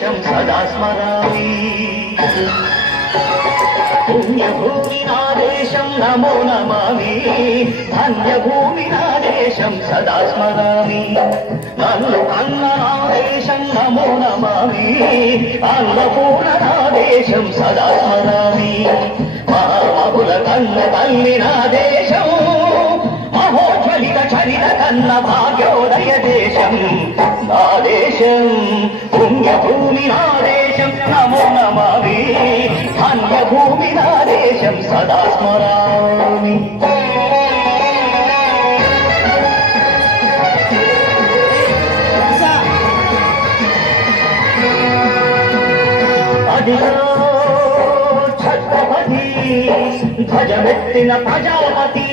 సదా స్మరామి పుణ్యభూమి నా దేశం నమో నమామి ధన్యభూమి నా దేశం సదా స్మరామి నన్ను కన్న నా దేశం నమో నమామి అన్నపూర్ణ నా దేశం సదా స్మరామి మహామహుల కన్న తల్లి నా దేశం మహోజ్వలిత చరిత కన్న భాగ్యోదయ దేశం నా దేశం పుణ్యభూమి నా దేశం నమో నమామి ధన్యభూమి నా దేశం సదా స్మరామి అదిలో ఛత్రపతి ధ్వజమెత్తిన ప్రజాపతి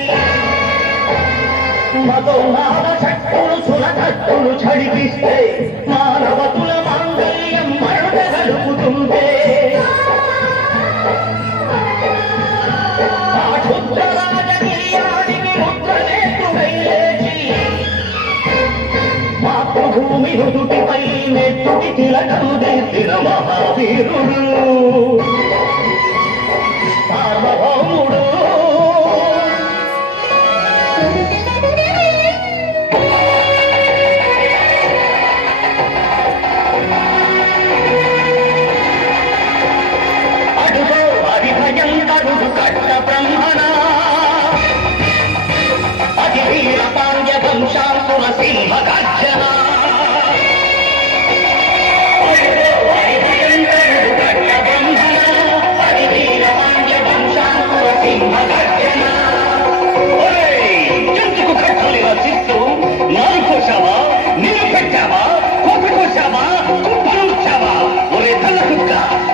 మతోనాద శక్తులు సురకత్తులు చడిపిస్తే మానవతుల మాంగళ్యం మరుట గలుపుతుంటే ఆ క్షుద్ర రాజకీయానికి ముద్రనేత్రుడై లేచి మాతృభూమి నుదుటిపై నెత్తుటి తిలకం దిద్దిన మహావీరుడు సార్వభౌముడు కట్ట బ్రహ్మణ అతి వీర పాండ్య వంశాంకుల సింహ గర్జన కట్ట బ్రహ్మణ అతి వీర పాండ్య వంశాంకుల సింహ గర్జన ఎందుకు కట్టలు రచిస్తూ నారు కోసావా నీరు పెట్టావా కోప కోసావా కుప్పలుచ్చావా ఒరే తల్ల కుక్క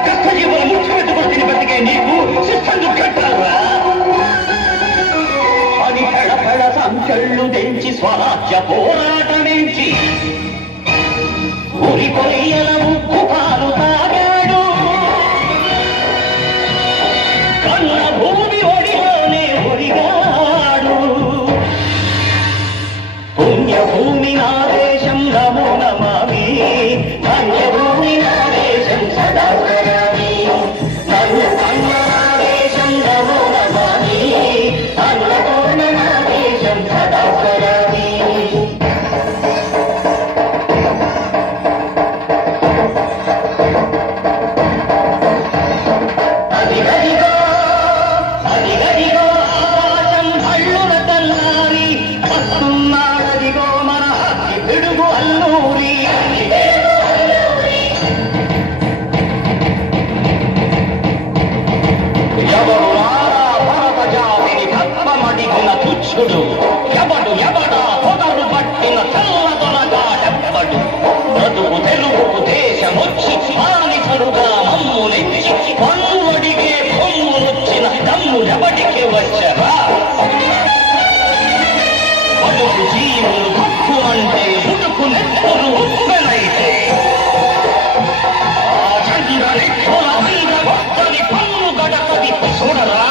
కష్టజీవుల ముఖ్యమంత్రి తిని బతికే నీకు శిక్షలు కట్టారా అని పెడపెడ సంఖ్యలు తెంచి స్వరాజ్య పోరాటమించి ఉరి కొయ్యల ఉప్పు పాలు తాగాడు కన్న భూమి ఒడిలోనే ఒరిగాడు పుణ్యభూమి నా దేశం నమో నమామి ధన్యభూమి నా దేశం సదా స్మరామి నన్ను కన్న నా దేశం నమో నమామి అన్నపూర్ణ నా దేశం సదా స్మరామి అదిగదిగో అదిగదిగో ఆకాశం భళ్ళున తల్లారి వస్తున్నాడదిగో మన హక్కి పిడుగు అల్లూరి ఎవరు రారా భరత జాతిని తత్వమడిగిన తుచ్చుడు ఎవడా పొగరు పట్టిన తెల్లదొనగాడెవ్వడు బ్రతుకు తెలుగుకు దేశమొచ్చి బానిసలుగా మమ్ములెచ్చి పన్ను అడిగే కొమ్ములొచ్చిన దమ్ములెవడికి వచ్చరా బతుకు జీవులు దుక్కు అంటే ఉడుకు నెత్తురు ఉప్పెనైతే ఆ చంద్ర నెక్కుల మీద గొప్పని పన్ను గడపది చూడరా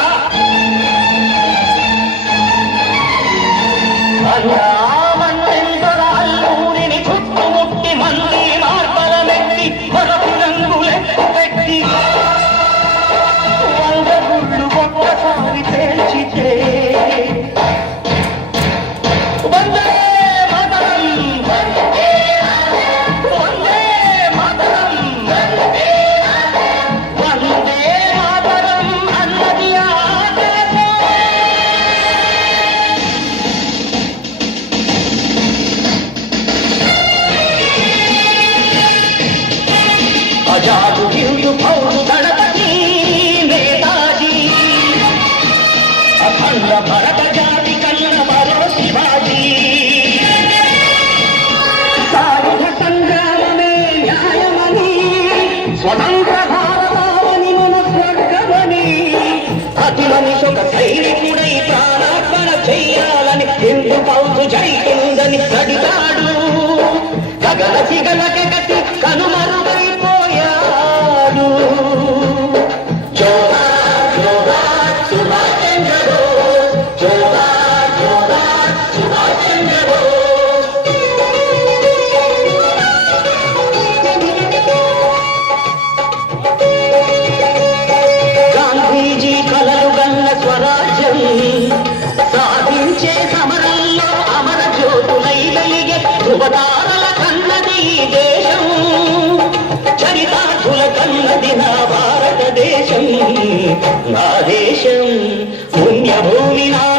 మన్నెంతగా అల్లూరిని చుట్టుముట్టి మంది మార్బలమెత్తి మరపు రంగులెత్తు పెట్టి వంద గుళ్ళు ఒక్కసారి పేల్చితే వందే మాతరం వందే మాతరం వందే మాతరం అన్నది అజాదు హిందు పౌరు గణపతి నేతాజీ అఖండ భరత జాతి కన్న మరో శివాజీ సాయుధ సంగ్రామమే న్యాయమని స్వతంత్ర భారతావని మన స్వర్గమని అతి మనిషొక సైనికుడై ప్రాణార్పణ చెయ్యాలని హిందూ పౌరు జైతుందని అడిగాడు గగన చిగలకెగతి కనుమరుగైపోయాడు జోహార్ జోహార్ సుభాష్ చంద్ర బోస్ జోహార్ జోహార్ సుభాష్ చంద్ర బోస్ భూమి నా